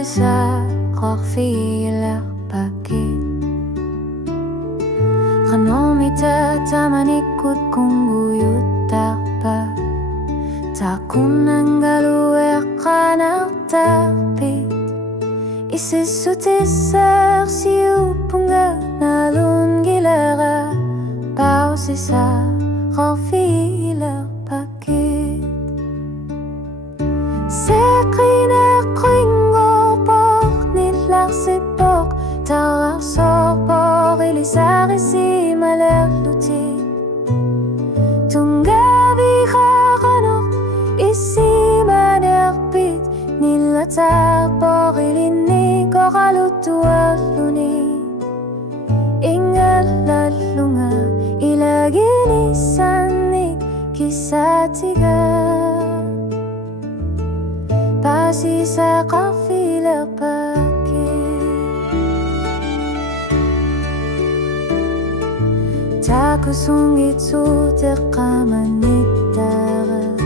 Basisakor fiiler pakit Kanomita tamanikut kumbuyut takpa Takun nanggaluer kanak tapit Isisutisar siu punga nalun gilara Basisakor fiiler pakit Sekriner kringor bort nillar sipok Tarar sopor ilisar isi malerluti Tunggabi karanok isi manerbit Nilatar por ilinig o kalutualuni Ingal lalunga ilaginisanik kisatiga Basisakor fiiler pakit Takusungit suterkamanitara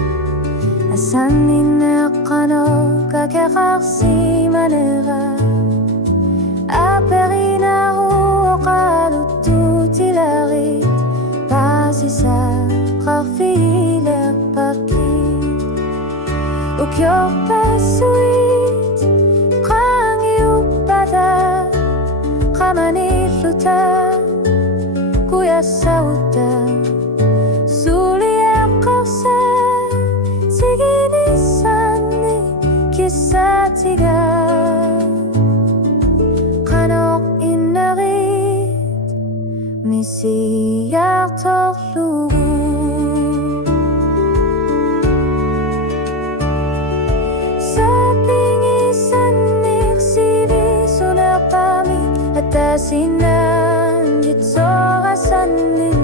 Asanin nakano kakerarsi manera Aperinaru kalututilarit Basisakor fiiler pakit Ukyo pasuit Krangi upata Kamanitluta Kuya sauta Sulia korsa Tiginisani Kisatiga Kanok inarit Misiyar torlugu Atasinan gitsora sanin